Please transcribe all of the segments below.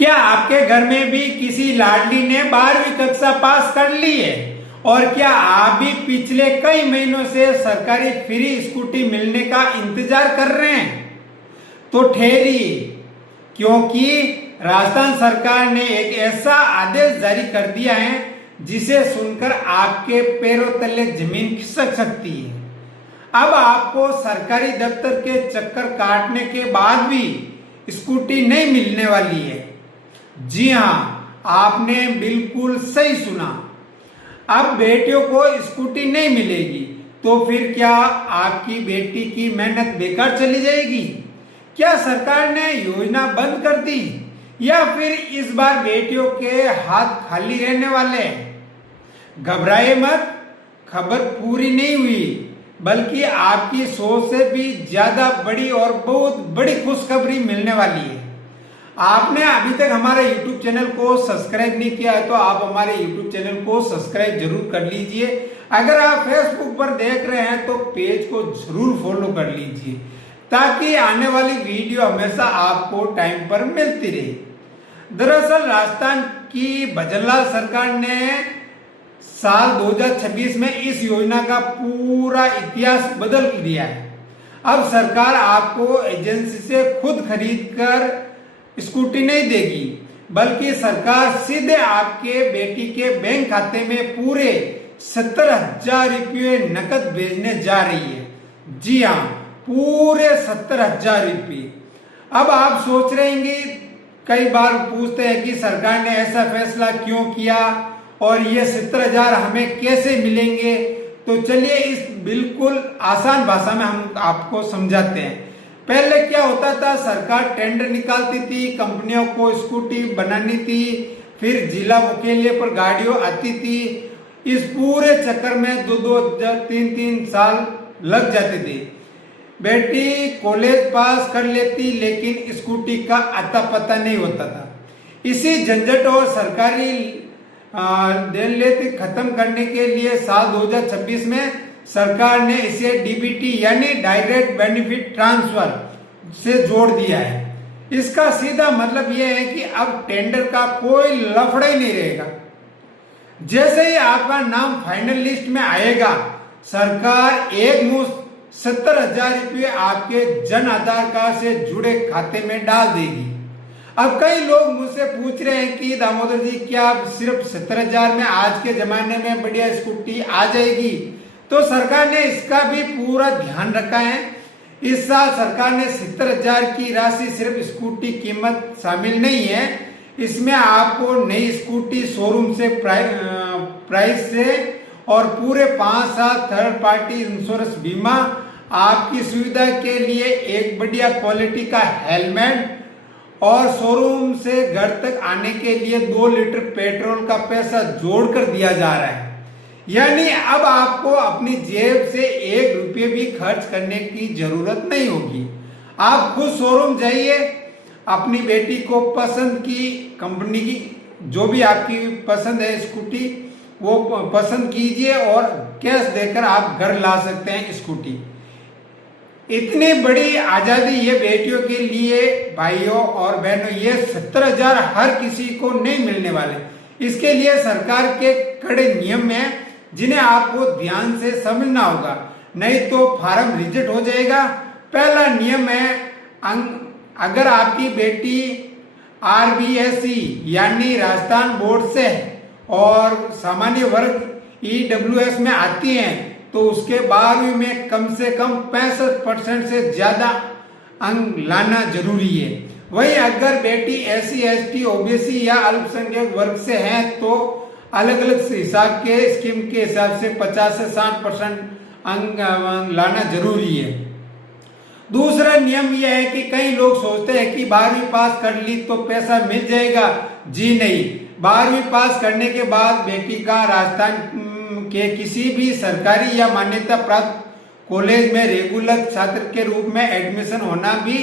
क्या आपके घर में भी किसी लाडली ने 12वीं कक्षा पास कर ली है? और क्या आप भी पिछले कई महीनों से सरकारी फ्री स्कूटी मिलने का इंतजार कर रहे हैं? तो ठहरिए, क्योंकि राजस्थान सरकार ने एक ऐसा आदेश जारी कर दिया है जिसे सुनकर आपके पैरों तले जमीन खिसक सकती है। अब आपको सरकारी दफ्तर के चक्कर काटने के बाद भी स्कूटी नहीं मिलने वाली है। जी हाँ, आपने बिल्कुल सही सुना। अब बेटियों को स्कूटी नहीं मिलेगी तो फिर क्या आपकी बेटी की मेहनत बेकार चली जाएगी? क्या सरकार ने योजना बंद कर दी या फिर इस बार बेटियों के हाथ खाली रहने वाले हैं? घबराए मत, खबर पूरी नहीं हुई, बल्कि आपकी सोच से भी ज्यादा बड़ी और बहुत बड़ी खुशखबरी मिलने वाली है। आपने अभी तक हमारे YouTube चैनल को सब्सक्राइब नहीं किया है तो आप हमारे YouTube चैनल को सब्सक्राइब जरूर कर लीजिए। अगर आप Facebook पर देख रहे हैं तो पेज को जरूर फॉलो कर लीजिए ताकि आने वाली वीडियो हमेशा आपको टाइम पर मिलती रहे। दरअसल राजस्थान की भजनलाल सरकार ने साल 2026 में इस योजना का पूरा इतिहास बदल दिया है। अब सरकार आपको एजेंसी से खुद खरीद कर स्कूटी नहीं देगी, बल्कि सरकार सीधे आपके बेटी के बैंक खाते में पूरे 70,000 रुपये नकद भेजने जा रही है। जी हाँ, पूरे 70,000 रुपये। अब आप सोच रहे हैं कि कई बार पूछते हैं कि सरकार ने ऐसा फैसला क्यों किया और ये 70,000 हमें कैसे मिलेंगे। तो चलिए इस बिल्कुल आसान भाषा में हम आपको समझाते हैं। पहले क्या होता था, सरकार टेंडर निकालती थी, कंपनियों को स्कूटी बनानी थी, फिर जिला मुख्यालय पर गाड़ियों आती थी। इस पूरे चक्कर में 2-3 साल लग जाते थे। बेटी कॉलेज पास कर लेती लेकिन स्कूटी का अता पता नहीं होता था। इसी झंझट और सरकारी देन लेते खत्म करने के लिए साल 2026 में सरकार ने इसे डीबीटी यानी डायरेक्ट बेनिफिट ट्रांसफर से जोड़ दिया है। इसका सीधा मतलब यह है कि अब टेंडर का कोई लफड़ा ही नहीं रहेगा। जैसे ही आपका नाम फाइनल लिस्ट में आएगा, सरकार एक मुश्त 70,000 रुपये आपके जन आधार कार्ड से जुड़े खाते में डाल देगी। अब कई लोग मुझसे पूछ रहे हैं कि दामोदर जी, क्या सिर्फ 70,000 में आज के जमाने में बढ़िया स्कूटी आ जाएगी? तो सरकार ने इसका भी पूरा ध्यान रखा है। इस साल सरकार ने 70,000 की राशि सिर्फ स्कूटी कीमत शामिल नहीं है, इसमें आपको नई स्कूटी शोरूम से प्राइस से और पूरे 5 साल थर्ड पार्टी इंश्योरेंस बीमा, आपकी सुविधा के लिए एक बढ़िया क्वालिटी का हेलमेट और शोरूम से घर तक आने के लिए 2 लीटर पेट्रोल का पैसा जोड़कर दिया जा रहा है। यानी अब आपको अपनी जेब से 1 रुपये भी खर्च करने की जरूरत नहीं होगी। आप खुद शोरूम जाइए, अपनी बेटी को पसंद की कंपनी की जो भी आपकी पसंद है स्कूटी वो पसंद कीजिए और कैश देकर आप घर ला सकते हैं स्कूटी। इतनी बड़ी आजादी ये बेटियों के लिए, भाइयों और बहनों, ये 70,000 हर किसी को नहीं मिलने वाले। इसके लिए सरकार के कड़े नियम हैं जिन्हें आपको ध्यान से समझना होगा, नहीं तो फार्म रिजेक्ट हो जाएगा। पहला नियम है, अगर आपकी बेटी RBSE यानी राजस्थान बोर्ड से और सामान्य वर्ग EWS में आती हैं तो उसके 12वीं में कम से कम 65% से ज्यादा अंक लाना जरूरी है। वहीं अगर बेटी SC ST OBC या अल्पसंख्यक वर्ग से है तो अलग अलग हिसाब के स्कीम के हिसाब से 50 से 60% अंक लाना जरूरी है। दूसरा नियम यह है कि कई लोग सोचते हैं कि 12वीं पास कर ली तो पैसा मिल जाएगा। जी नहीं, 12वीं पास करने के बाद बेटी का राजस्थान के किसी भी सरकारी या मान्यता प्राप्त कॉलेज में रेगुलर छात्र के रूप में एडमिशन होना भी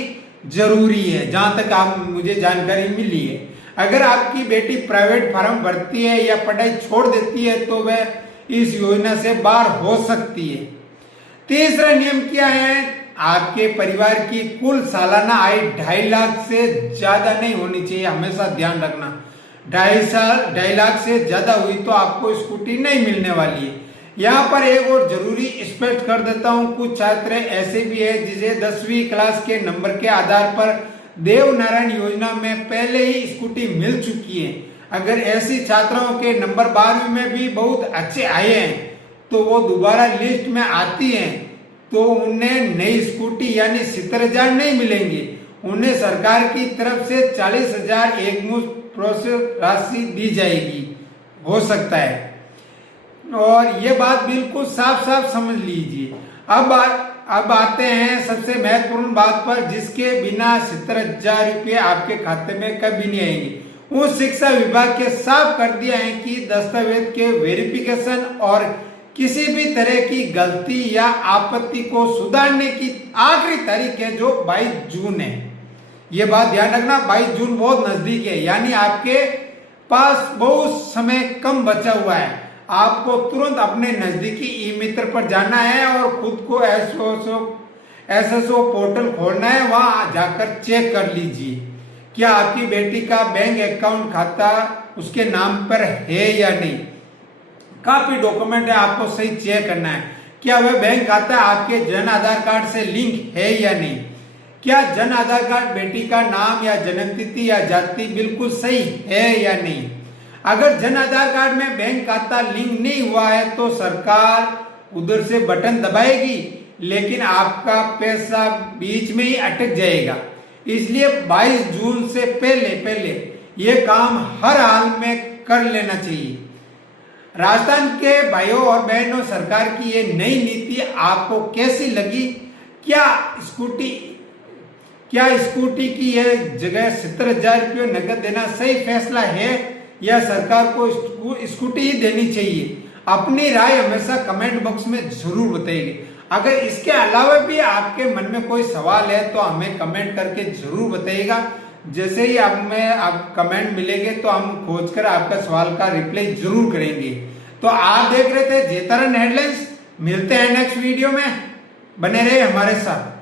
जरूरी है, जहां तक मुझे जानकारी मिली है। अगर आपकी बेटी प्राइवेट फार्म भरती है या पढ़ाई छोड़ देती है तो वह इस योजना से बाहर हो सकती है। तीसरा नियम क्या है, आपके परिवार की कुल सालाना आय 2.5 लाख से ज्यादा नहीं होनी चाहिए, हमेशा ध्यान रखना। 2.5 लाख से ज्यादा हुई तो आपको स्कूटी नहीं मिलने वाली है। यहाँ पर एक और जरूरी स्पष्ट कर देता हूँ, कुछ छात्र ऐसे भी है जिसे 10वीं क्लास के नंबर के आधार पर देवनारायण योजना में पहले ही स्कूटी मिल चुकी है। अगर ऐसी छात्राओं के नंबर 12वीं में भी बहुत अच्छे आए हैं तो वो दोबारा लिस्ट में आती हैं तो उन्हें नई स्कूटी यानी 70,000 नहीं मिलेंगी, उन्हें सरकार की तरफ से 40,000 एकमुश्त प्रोसेस राशि दी जाएगी, हो सकता है। और ये बात बिल्कुल साफ साफ समझ लीजिए। अब आते हैं सबसे महत्वपूर्ण बात पर, जिसके बिना 70,000 रुपये आपके खाते में कभी नहीं आएंगे। उस शिक्षा विभाग के साफ कर दिया है कि दस्तावेज के वेरिफिकेशन और किसी भी तरह की गलती या आपत्ति को सुधारने की आखिरी तारीख है जो 22 जून है। ये बात ध्यान रखना, 22 जून बहुत नजदीक है, यानी आपके पास बहुत समय कम बचा हुआ है। आपको तुरंत अपने नजदीकी ई मित्र पर जाना है और खुद को एसएसओ पोर्टल खोलना है, वहां जाकर चेक कर लीजिए क्या आपकी बेटी का बैंक अकाउंट खाता उसके नाम पर है या नहीं। काफी डॉक्यूमेंट है, आपको सही चेक करना है। क्या वह बैंक खाता आपके जन आधार कार्ड से लिंक है या नहीं। क्या जन आधार कार्ड बेटी का नाम या जन्म तिथि या जाति बिल्कुल सही है या नहीं। अगर जन आधार कार्ड में बैंक खाता लिंक नहीं हुआ है तो सरकार उधर से बटन दबाएगी, लेकिन आपका पैसा बीच में ही अटक जाएगा। इसलिए 22 जून से पहले ये काम हर हाल में कर लेना चाहिए। राजस्थान के भाइयों और बहनों, सरकार की ये नई नीति आपको कैसी लगी। क्या स्कूटी की यह जगह 70,000 रुपये नकद देना सही फैसला है या सरकार को स्कूटी ही देनी चाहिए। अपनी राय हमेशा कमेंट बॉक्स में जरूर बताइए। अगर इसके अलावा भी आपके मन में कोई सवाल है तो हमें कमेंट करके जरूर बताइएगा। जैसे ही आप कमेंट मिलेंगे तो हम खोजकर आपका सवाल का रिप्लाई जरूर करेंगे। तो आप देख रहे थे जेतरन हेडलाइंस। मिलते हैं नेक्स्ट वीडियो में, बने रहे हमारे साथ।